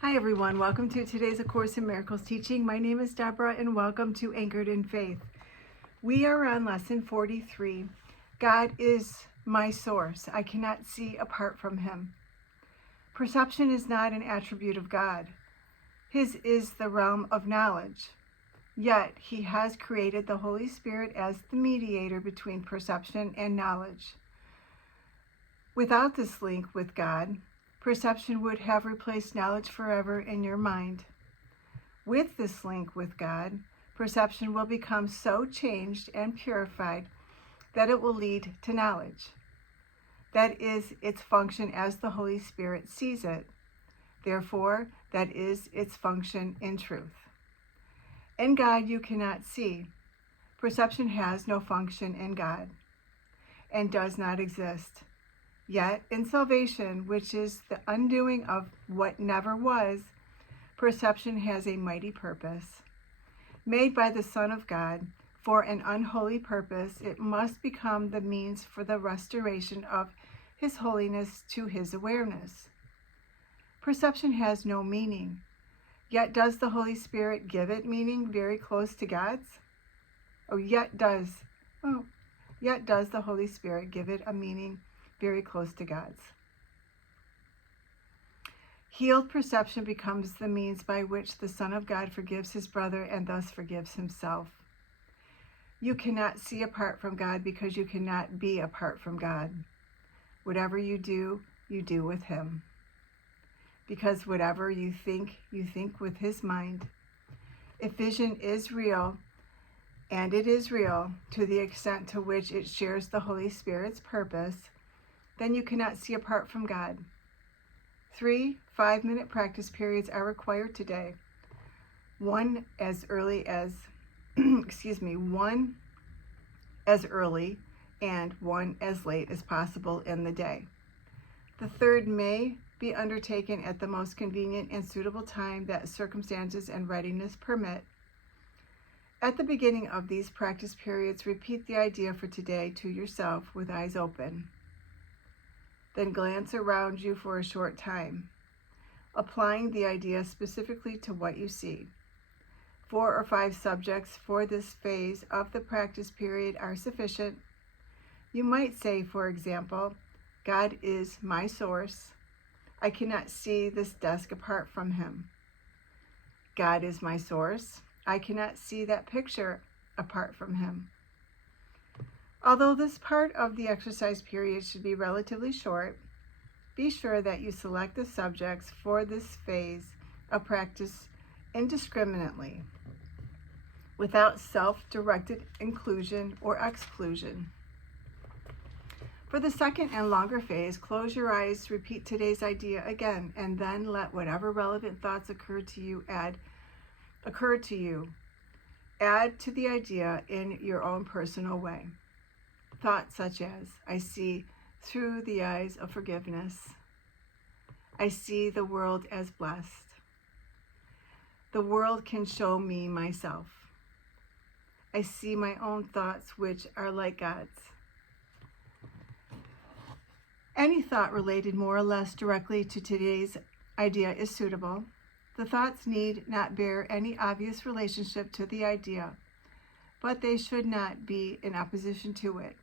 Hi everyone, welcome to today's A Course in Miracles teaching. My name is Deborah and welcome to Anchored in Faith. We are on lesson 43. God is my source. I cannot see apart from him. Perception is not an attribute of God. His is the realm of knowledge. Yet he has created the Holy Spirit as the mediator between perception and knowledge. Without this link with God, perception would have replaced knowledge forever in your mind. With this link with God, perception will become so changed and purified that it will lead to knowledge. That is its function as the Holy Spirit sees it. Therefore, that is its function in truth. In God you cannot see. Perception has no function in God and does not exist. Yet, in salvation, which is the undoing of what never was, perception has a mighty purpose. Made by the Son of God for an unholy purpose, it must become the means for the restoration of his holiness to his awareness. Perception has no meaning. Yet does the Holy Spirit give it meaning very close to God's? Yet does the Holy Spirit give it a meaning very close to God's. Healed perception becomes the means by which the Son of God forgives his brother and thus forgives himself. You cannot see apart from God because you cannot be apart from God. Whatever you do with him. Because whatever you think with his mind. If vision is real, and it is real to the extent to which it shares the Holy Spirit's purpose, then you cannot see apart from God. 3 5-minute practice periods are required today. One as early and one as late as possible in the day. The third may be undertaken at the most convenient and suitable time that circumstances and readiness permit. At the beginning of these practice periods, repeat the idea for today to yourself with eyes open. Then glance around you for a short time, applying the idea specifically to what you see. 4 or 5 subjects for this phase of the practice period are sufficient. You might say, for example, God is my source. I cannot see this desk apart from him. God is my source. I cannot see that picture apart from him. Although this part of the exercise period should be relatively short, be sure that you select the subjects for this phase of practice indiscriminately, without self-directed inclusion or exclusion. For the second and longer phase, close your eyes, repeat today's idea again, and then let whatever relevant thoughts occur to you. Add to the idea in your own personal way. Thoughts such as, I see through the eyes of forgiveness. I see the world as blessed. The world can show me myself. I see my own thoughts which are like God's. Any thought related more or less directly to today's idea is suitable. The thoughts need not bear any obvious relationship to the idea, but they should not be in opposition to it.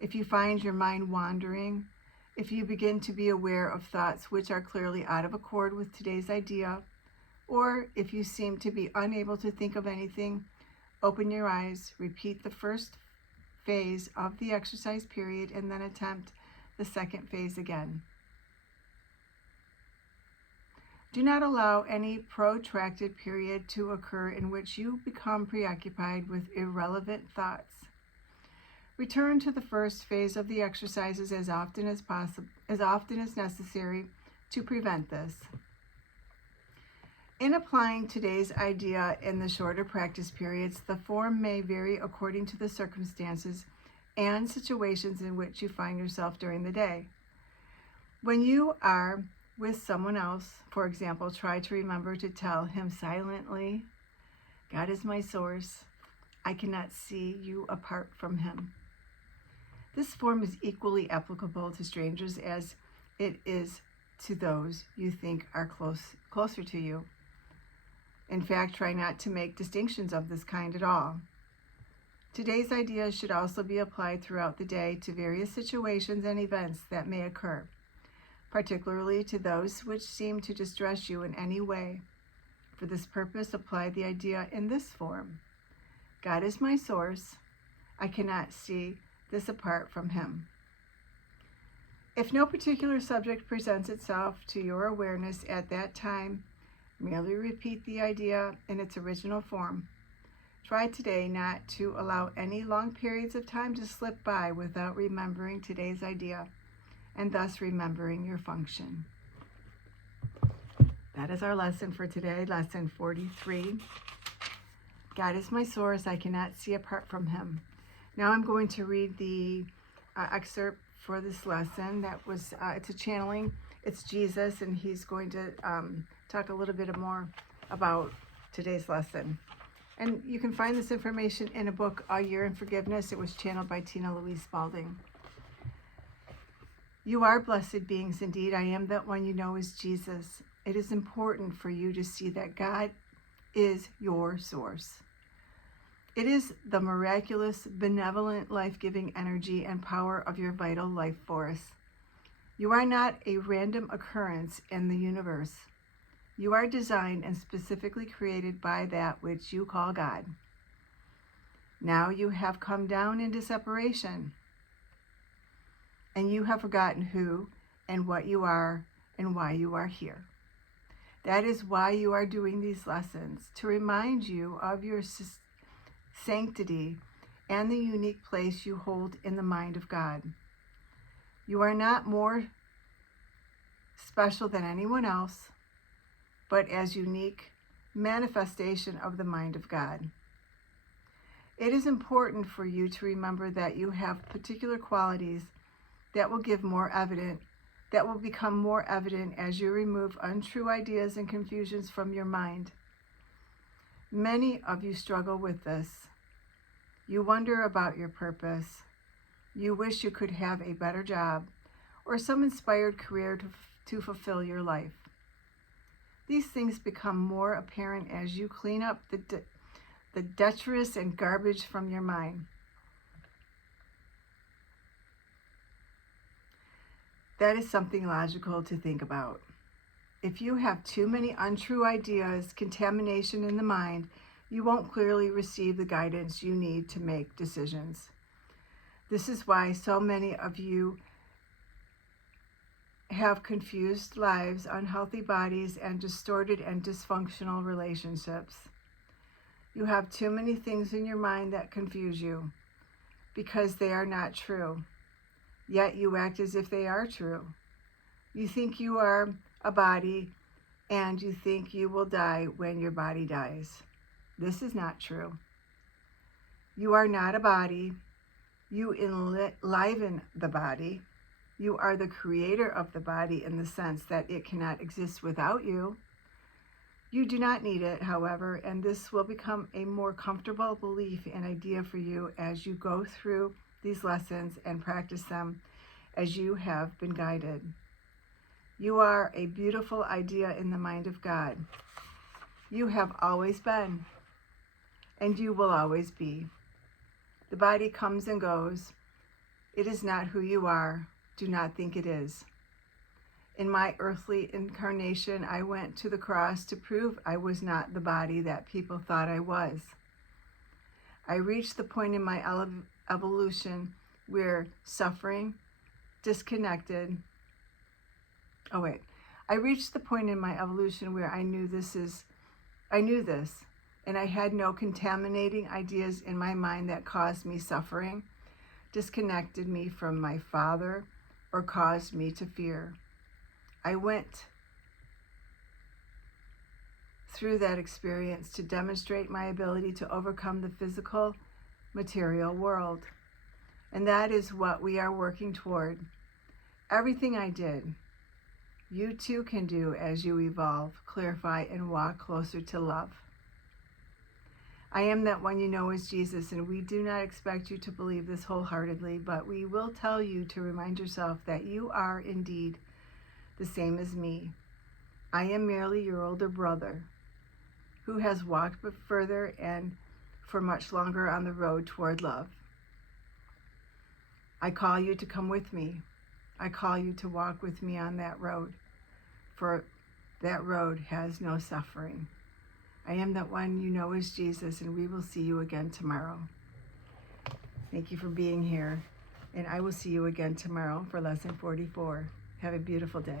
If you find your mind wandering, if you begin to be aware of thoughts which are clearly out of accord with today's idea, or if you seem to be unable to think of anything, open your eyes, repeat the first phase of the exercise period, and then attempt the second phase again. Do not allow any protracted period to occur in which you become preoccupied with irrelevant thoughts. Return to the first phase of the exercises as often as necessary to prevent this. In applying today's idea in the shorter practice periods, the form may vary according to the circumstances and situations in which you find yourself during the day. When you are with someone else, for example, try to remember to tell him silently, God is my source. I cannot see you apart from him. This form is equally applicable to strangers as it is to those you think are closer to you. In fact, try not to make distinctions of this kind at all. Today's ideas should also be applied throughout the day to various situations and events that may occur, particularly to those which seem to distress you in any way. For this purpose, apply the idea in this form: God is my source. I cannot see this apart from Him. If no particular subject presents itself to your awareness at that time, merely repeat the idea in its original form. Try today not to allow any long periods of time to slip by without remembering today's idea, and thus remembering your function. That is our lesson for today, lesson 43. God is my source. I cannot see apart from Him. Now I'm going to read the excerpt for this lesson. It's a channeling. It's Jesus, and He's going to talk a little bit more about today's lesson. And you can find this information in a book, A Year in Forgiveness. It was channeled by Tina Louise Spalding. You are blessed beings indeed. I am that one you know is Jesus. It is important for you to see that God is your source. It is the miraculous, benevolent, life-giving energy and power of your vital life force. You are not a random occurrence in the universe. You are designed and specifically created by that which you call God. Now you have come down into separation, and you have forgotten who and what you are and why you are here. That is why you are doing these lessons, to remind you of your sanctity and the unique place you hold in the mind of God. You are not more special than anyone else, but as unique manifestation of the mind of God. It is important for you to remember that you have particular qualities that will become more evident as you remove untrue ideas and confusions from your mind. Many of you struggle with this. You wonder about your purpose. You wish you could have a better job or some inspired career to fulfill your life. These things become more apparent as you clean up the detritus and garbage from your mind. That is something logical to think about. If you have too many untrue ideas, contamination in the mind, you won't clearly receive the guidance you need to make decisions. This is why so many of you have confused lives, unhealthy bodies, and distorted and dysfunctional relationships. You have too many things in your mind that confuse you because they are not true. Yet you act as if they are true. You think you are a body, and you think you will die when your body dies. This is not true. You are not a body. You enliven the body. You are the creator of the body in the sense that it cannot exist without you. You do not need it, however, and this will become a more comfortable belief and idea for you as you go through these lessons and practice them as you have been guided. You are a beautiful idea in the mind of God. You have always been, and you will always be. The body comes and goes. It is not who you are. Do not think it is. In my earthly incarnation, I went to the cross to prove I was not the body that people thought I was. I reached the point in my evolution where I reached the point in my evolution where I knew this, and I had no contaminating ideas in my mind that caused me suffering, disconnected me from my Father, or caused me to fear. I went through that experience to demonstrate my ability to overcome the physical, material world. And that is what we are working toward. Everything I did, you too can do as you evolve, clarify, and walk closer to love. I am that one you know is Jesus, and we do not expect you to believe this wholeheartedly, but we will tell you to remind yourself that you are indeed the same as me. I am merely your older brother who has walked further and for much longer on the road toward love. I call you to come with me. I call you to walk with me on that road, for that road has no suffering. I am that one you know is Jesus, and we will see you again tomorrow. Thank you for being here, and I will see you again tomorrow for Lesson 44. Have a beautiful day.